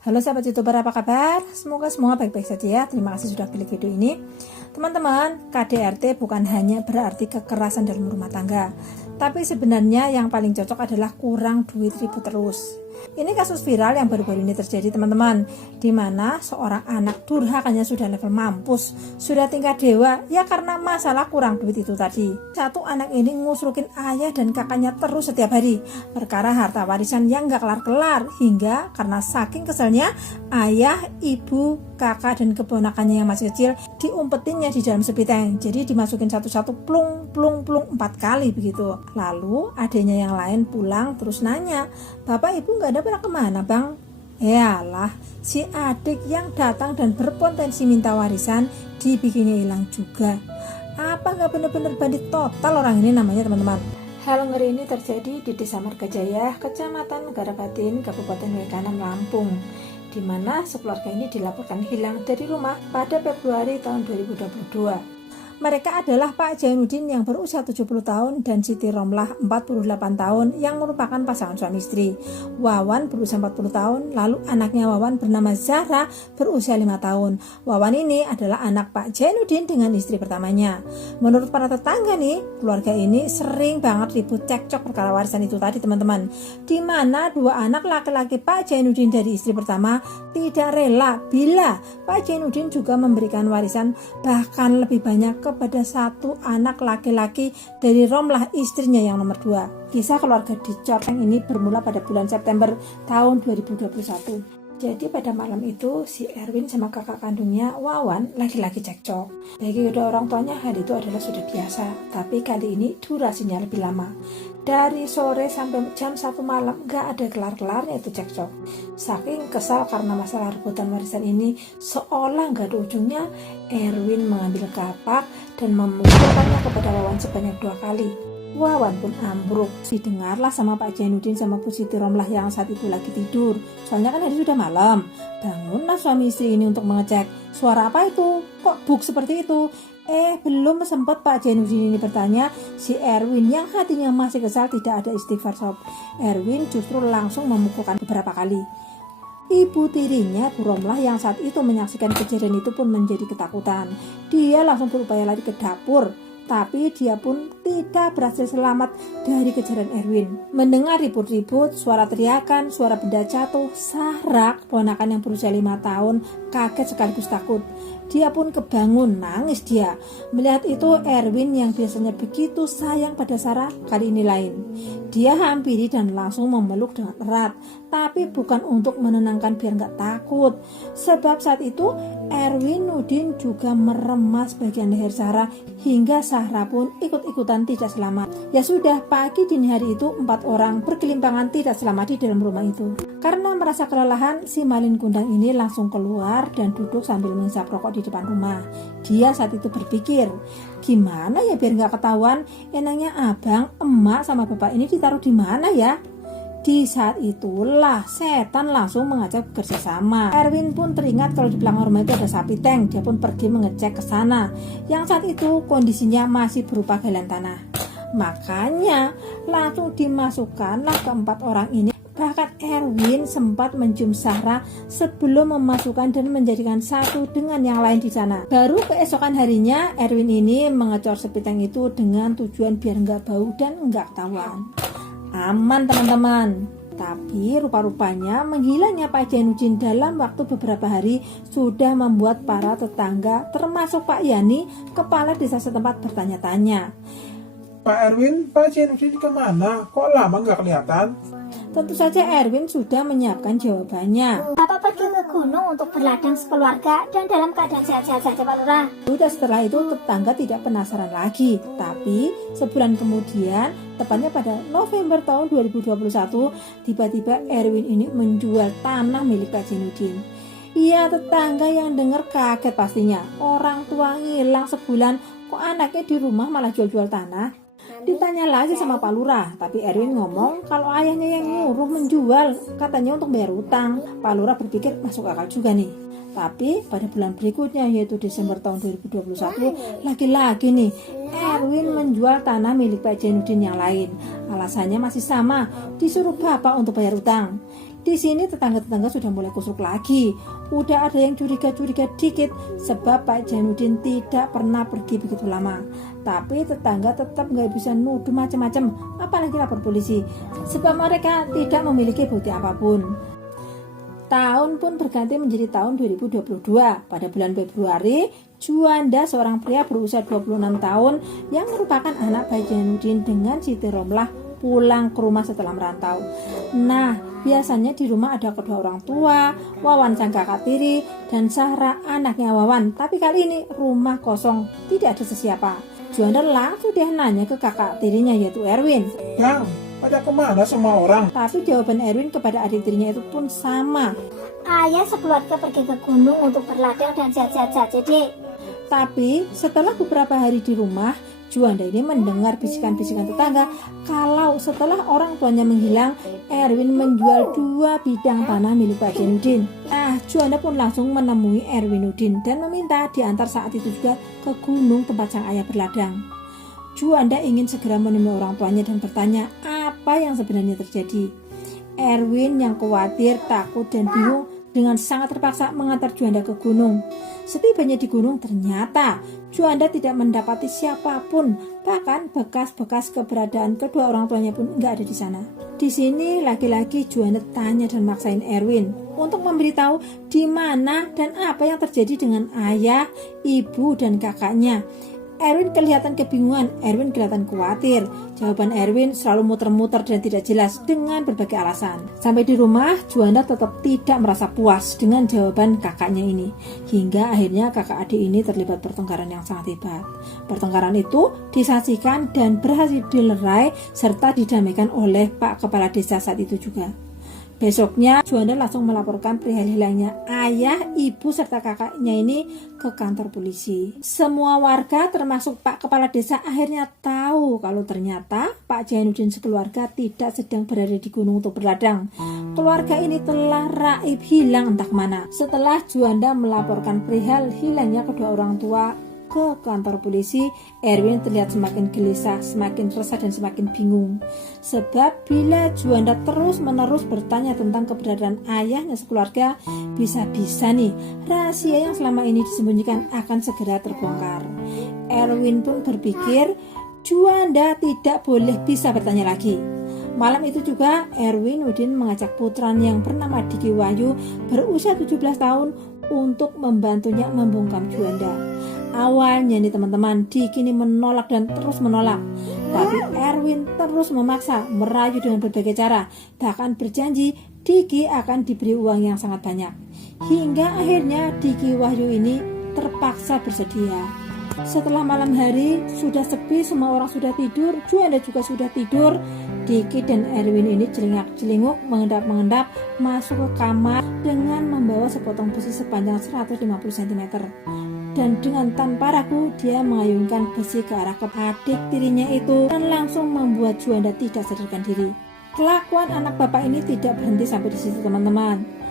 Halo sahabat youtuber, apa kabar? Semoga semua baik-baik saja ya. Terima kasih sudah klik video ini. Teman-teman, KDRT bukan hanya berarti kekerasan dalam rumah tangga, tapi sebenarnya yang paling cocok adalah kurang duit ribut terus. Ini kasus viral yang baru-baru ini terjadi teman-teman, di mana seorang anak durhakanya sudah level mampus, sudah tingkat dewa, ya karena masalah kurang duit itu tadi. Satu anak ini ngusrukin ayah dan kakaknya terus setiap hari, perkara harta warisan yang gak kelar-kelar, hingga karena saking keselnya, ayah, ibu, kakak dan keponakannya yang masih kecil diumpetinnya di dalam sepiteng. Jadi dimasukin satu-satu plung 4 kali begitu. Lalu adanya yang lain pulang terus nanya, "Bapak ibu gak ada pernah kemana bang?" Yalah, si adik yang datang dan berpotensi minta warisan dibikinnya hilang juga. Apa gak bener-bener bandit total orang ini namanya teman-teman? Hal ngeri ini terjadi di Desa Margajaya, Kecamatan Negara Batin, Kabupaten Wekanan, Lampung, di mana sekeluarga ini dilaporkan hilang dari rumah pada Februari tahun 2022. Mereka adalah Pak Jainuddin yang berusia 70 tahun dan Siti Romlah 48 tahun yang merupakan pasangan suami istri. Wawan berusia 40 tahun, lalu anaknya Wawan bernama Zahra berusia 5 tahun. Wawan ini adalah anak Pak Jainuddin dengan istri pertamanya. Menurut para tetangga nih, keluarga ini sering banget ribut cekcok perkara warisan itu tadi teman-teman. Di mana dua anak laki-laki Pak Jainuddin dari istri pertama tidak rela bila Pak Jainuddin juga memberikan warisan, bahkan lebih banyak kepada satu anak laki-laki dari Romlah istrinya yang nomor 2. Kisah keluarga di Coreng ini bermula pada bulan September tahun 2021. Jadi pada malam itu si Erwin sama kakak kandungnya Wawan lagi-lagi cekcok. Bagi kedua orang tuanya hal itu adalah sudah biasa, tapi kali ini durasinya lebih lama. Dari sore sampai jam 1 malam gak ada kelar-kelarnya itu cekcok. Saking kesal karena masalah rebutan warisan ini, seolah gak ada ujungnya, Erwin mengambil kapak dan memukulkannya kepada Wawan sebanyak 2 kali. Wawan pun ambruk. Didengarlah sama Pak Jainuddin sama Bu Siti Romlah yang saat itu lagi tidur. Soalnya kan hari sudah malam. Bangunlah suami istri ini untuk mengecek. Suara apa itu? Kok buk seperti itu? Belum sempat Pak Jainuddin ini bertanya, si Erwin yang hatinya masih kesal tidak ada istighfar sob. Erwin justru langsung memukulkan beberapa kali. Ibu tirinya Bu Romlah yang saat itu menyaksikan kejadian itu pun menjadi ketakutan. Dia langsung berupaya lari ke dapur, tapi dia pun tidak berhasil selamat dari kejaran Erwin. Mendengar ribut-ribut, suara teriakan, suara benda jatuh, Zahra, ponakan yang berusia 5 tahun, kaget sekaligus takut. Dia pun kebangun, nangis dia. Melihat itu, Erwin yang biasanya begitu sayang pada Zahra, kali ini lain. Dia hampiri dan langsung memeluk dengan erat, tapi bukan untuk menenangkan biar gak takut. Sebab saat itu, Erwin Nudin juga meremas bagian leher Zahra, hingga Zahra pun ikut-ikutan tidak selamat. Ya sudah, pagi dini hari itu 4 orang bergelimpangan tidak selamat di dalam rumah itu. Karena merasa kelelahan, si Malin Kundang ini langsung keluar dan duduk sambil menghisap rokok di depan rumah. Dia saat itu berpikir, gimana ya biar gak ketahuan, enaknya abang, emak sama bapak ini ditaruh di mana ya? Di saat itulah setan langsung mengajak bekerja sama. Erwin pun teringat kalau di belakang rumah itu ada sapi tank. Dia pun pergi mengecek ke sana. Yang saat itu kondisinya masih berupa galian tanah. Makanya langsung dimasukkanlah keempat orang ini. Bahkan Erwin sempat mencium Zahra sebelum memasukkan dan menjadikan satu dengan yang lain di sana. Baru keesokan harinya Erwin ini mengecor sepiteng itu dengan tujuan biar nggak bau dan nggak ketahuan. Aman teman-teman. Tapi rupa-rupanya menghilangnya Pak Jainuddin dalam waktu beberapa hari sudah membuat para tetangga termasuk Pak Yani, kepala desa setempat, bertanya-tanya, "Pak Erwin, Pak Jainuddin kemana? Kok lama nggak kelihatan?" Tentu saja Erwin sudah menyiapkan jawabannya. Bapak pergi ke gunung untuk berladang sekeluarga dan dalam keadaan sehat-sehat saja Pak Lurah. Sudah setelah itu tetangga tidak penasaran lagi. Tapi sebulan kemudian, tepatnya pada November tahun 2021, tiba-tiba Erwin ini menjual tanah milik Pak Jainuddin. Iya, tetangga yang dengar kaget pastinya. Orang tua ngilang sebulan, kok anaknya di rumah malah jual-jual tanah? Ditanya lagi sama Pak Lurah, tapi Erwin ngomong kalau ayahnya yang nyuruh menjual, katanya untuk bayar utang. Pak Lurah berpikir masuk akal juga nih. Tapi pada bulan berikutnya, yaitu Desember tahun 2021, lagi-lagi nih Erwin menjual tanah milik Pak Jainuddin yang lain. Alasannya masih sama, disuruh bapak untuk bayar utang. Di sini tetangga-tetangga sudah mulai kusruk lagi. Udah ada yang curiga-curiga dikit sebab Pak Jainuddin tidak pernah pergi begitu lama. Tapi tetangga tetap nggak bisa nuduh macam-macam, apalagi lapor polisi, sebab mereka tidak memiliki bukti apapun. Tahun pun berganti menjadi tahun 2022. Pada bulan Februari, Juanda, seorang pria berusia 26 tahun yang merupakan anak Pak Jainuddin dengan Siti Romlah, pulang ke rumah setelah merantau. Nah, biasanya di rumah ada kedua orang tua, Wawan sang kakak tiri, dan Sahra anaknya Wawan. Tapi kali ini rumah kosong, tidak ada sesiapa. Juanda langsung dia nanya ke kakak tirinya yaitu Erwin. Bang, pada kemana semua orang? Tapi jawaban Erwin kepada adik tirinya itu pun sama. Ayah sekeluarga pergi ke gunung untuk berladang dan sehat-sehat saja, Dek. Tapi setelah beberapa hari di rumah, Juanda ini mendengar bisikan-bisikan tetangga kalau setelah orang tuanya menghilang, Erwin menjual 2 bidang tanah milik Pak Jainuddin. Juanda pun langsung menemui Erwinuddin dan meminta diantar saat itu juga ke gunung tempat sang ayah berladang. Juanda ingin segera menemui orang tuanya dan bertanya apa yang sebenarnya terjadi. Erwin yang khawatir, takut, dan bingung dengan sangat terpaksa mengantar Juanda ke gunung. Setibanya di gunung, ternyata Juanda tidak mendapati siapapun, bahkan bekas-bekas keberadaan kedua orang tuanya pun nggak ada di sana. Di sini lagi-lagi Juanda tanya dan maksain Erwin untuk memberitahu di mana dan apa yang terjadi dengan ayah, ibu, dan kakaknya. Erwin kelihatan kebingungan, Erwin kelihatan khawatir. Jawaban Erwin selalu muter-muter dan tidak jelas dengan berbagai alasan. Sampai di rumah, Juanda tetap tidak merasa puas dengan jawaban kakaknya ini. Hingga akhirnya kakak adik ini terlibat pertengkaran yang sangat hebat. Pertengkaran itu disaksikan dan berhasil dilerai serta didamaikan oleh Pak Kepala Desa saat itu juga. Besoknya, Juanda langsung melaporkan perihal hilangnya ayah, ibu, serta kakaknya ini ke kantor polisi. Semua warga termasuk Pak Kepala Desa akhirnya tahu kalau ternyata Pak Jainuddin sekeluarga tidak sedang berada di gunung untuk berladang. Keluarga ini telah raib hilang entah kemana. Setelah Juanda melaporkan perihal hilangnya kedua orang tua ke kantor polisi, Erwin terlihat semakin gelisah, semakin resah, dan semakin bingung. Sebab bila Juanda terus-menerus bertanya tentang keberadaan ayahnya sekeluarga, bisa-bisa nih rahasia yang selama ini disembunyikan akan segera terbongkar. Erwin pun berpikir Juanda tidak boleh bisa bertanya lagi. Malam itu juga Erwinuddin mengajak putranya yang bernama Diki Wahyu berusia 17 tahun untuk membantunya membungkam Juanda. Awalnya nih teman-teman, Diki ini menolak dan terus menolak. Tapi Erwin terus memaksa, merayu dengan berbagai cara. Bahkan berjanji Diki akan diberi uang yang sangat banyak. Hingga akhirnya Diki Wahyu ini terpaksa bersedia. Setelah malam hari sudah sepi, semua orang sudah tidur, Juanda juga sudah tidur. Diki dan Erwin ini celingak-celinguk, mengendap-mengendap masuk ke kamar dengan membawa sepotong besi sepanjang 150 cm. Dan dengan tanpa ragu dia mengayunkan besi ke arah adik tirinya itu dan langsung membuat Juanda tidak sadarkan diri. Kelakuan anak bapak ini tidak berhenti sampai di situ teman-teman.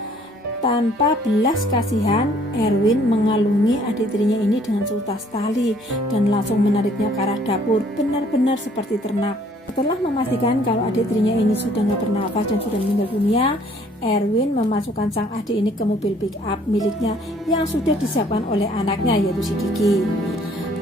Tanpa belas kasihan, Erwin mengalungi adik tirinya ini dengan seutas tali dan langsung menariknya ke arah dapur, benar-benar seperti ternak. Setelah memastikan kalau adik tirinya ini sudah nggak bernafas dan sudah meninggal dunia, Erwin memasukkan sang adik ini ke mobil pick up miliknya yang sudah disiapkan oleh anaknya yaitu si Diki.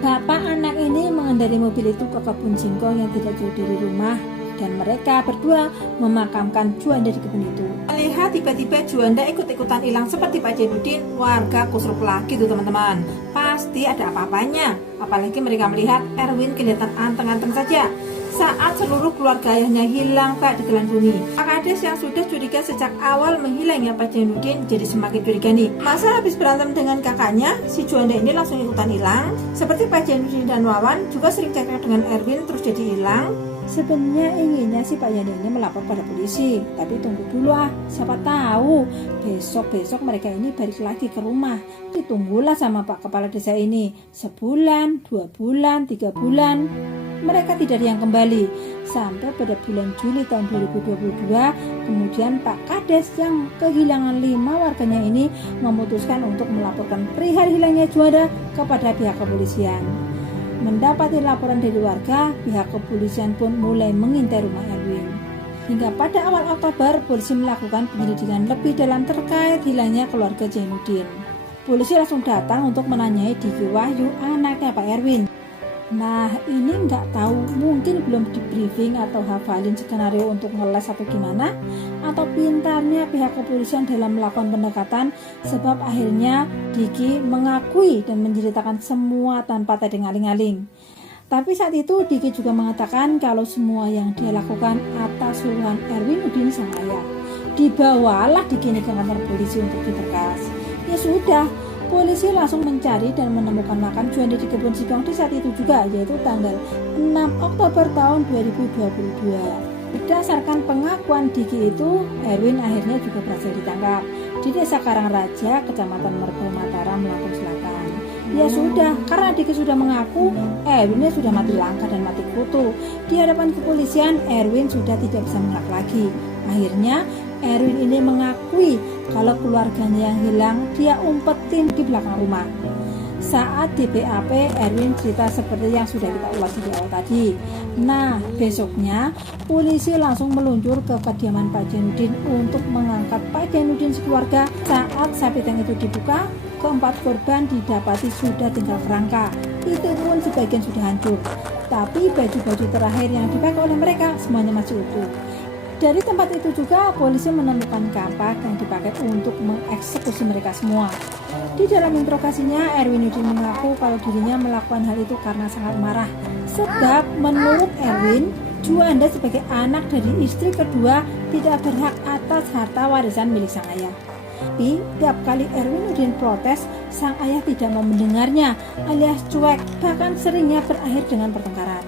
Bapak anak ini mengendarai mobil itu ke kebun singkong yang tidak jauh dari rumah dan mereka berdua memakamkan Juanda di kebun itu. Lihat tiba-tiba Juanda ikut-ikutan hilang seperti Pak Jainuddin, warga kusruk lagi tuh teman-teman. Pasti ada apa-apanya. Apalagi mereka melihat Erwin kelihatan anteng-anteng saja saat seluruh keluarga ayahnya hilang tak ditelan bumi. Pak Kades yang sudah curiga sejak awal menghilangnya Pak Jainuddin jadi semakin curiga nih. Masa habis berantem dengan kakaknya, si Juanda ini langsung ikutan hilang. Seperti Pak Jainuddin dan Wawan juga sering cekcok dengan Erwin terus jadi hilang. Sebenarnya inginnya si Pak Jainuddin ini melapor pada polisi, tapi tunggu dulu siapa tahu besok mereka ini balik lagi ke rumah. Ditunggulah sama Pak Kepala Desa ini sebulan, 2 bulan, 3 bulan. Mereka tidak ada yang kembali sampai pada bulan Juli tahun 2022. Kemudian Pak Kades yang kehilangan 5 warganya ini memutuskan untuk melaporkan perihal hilangnya Juanda kepada pihak kepolisian. Mendapati laporan dari warga, pihak kepolisian pun mulai mengintai rumah Erwin. Hingga pada awal Oktober, polisi melakukan penyelidikan lebih dalam terkait hilangnya keluarga Jainuddin. Polisi langsung datang untuk menanyai Diki Wahyu, anaknya Pak Erwin. Nah, ini nggak tahu, mungkin belum di briefing atau hafalin skenario untuk ngeles atau gimana, atau pintarnya pihak kepolisian dalam melakukan pendekatan, sebab akhirnya Diki mengakui dan menceritakan semua tanpa tedeng aling-aling. Tapi saat itu Diki juga mengatakan kalau semua yang dia lakukan atas suruhan Erwinuddin sang ayah. Dibawalah Diki ini ke kantor polisi untuk diberkas. Ya sudah, polisi langsung mencari dan menemukan makam Juandi di kebun singkong di saat itu juga, yaitu tanggal 6 Oktober tahun 2022. Berdasarkan pengakuan Diki itu, Erwin akhirnya juga berhasil ditangkap di Desa Karangraja, Kecamatan Mergo Mataram, Lampung Selatan. Ya sudah, karena Diki sudah mengaku, Erwinnya sudah mati langka dan mati kutu. Di hadapan kepolisian, Erwin sudah tidak bisa mengelak lagi. Akhirnya, Erwin ini mengakui kalau keluarganya yang hilang dia umpetin di belakang rumah. Saat di BAP, Erwin cerita seperti yang sudah kita ulas di awal tadi. Nah, besoknya polisi langsung meluncur ke kediaman Pak Jainuddin untuk mengangkat Pak Jainuddin sekeluarga. Saat sapi tank itu dibuka, keempat korban didapati sudah tinggal kerangka. Itu pun sebagian sudah hancur. Tapi baju-baju terakhir yang dipakai oleh mereka semuanya masih utuh. Dari tempat itu juga polisi menemukan kapak yang dipakai untuk mengeksekusi mereka semua. Di dalam interogasinya, Erwinuddin mengaku kalau dirinya melakukan hal itu karena sangat marah. Sebab menurut Erwin, Juanda sebagai anak dari istri kedua tidak berhak atas harta warisan milik sang ayah. Tapi tiap kali Erwinuddin protes, sang ayah tidak mau mendengarnya alias cuek, bahkan seringnya berakhir dengan pertengkaran.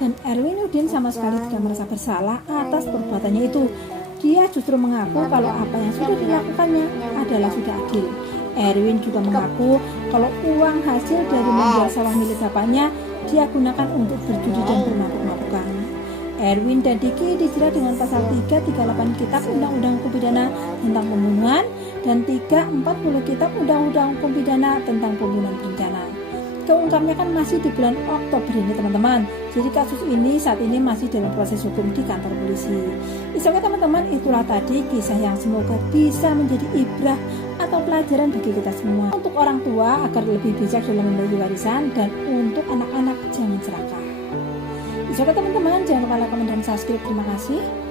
Dan Erwinuddin sama sekali tidak merasa bersalah atas perbuatannya itu. Dia justru mengaku kalau apa yang sudah dilakukannya adalah sudah adil. Erwin juga mengaku kalau uang hasil dari menjual sawah milik bapaknya dia gunakan untuk berjudi dan bermabuk-mabukan. Erwin dan Diki dijerat dengan pasal 338 Kitab Undang-Undang Hukum Pidana tentang pembunuhan dan 340 Kitab Undang-Undang Hukum Pidana tentang pembunuhan berencana. Keungkapnya kan masih di bulan Oktober ini teman-teman. Jadi kasus ini saat ini masih dalam proses hukum di kantor polisi. Oke teman-teman, itulah tadi kisah yang semoga bisa menjadi ibrah atau pelajaran bagi kita semua. Untuk orang tua agar lebih bijak dalam membagi warisan, dan untuk anak-anak jangan serakah. Oke teman-teman, jangan lupa like, komen, dan subscribe. Terima kasih.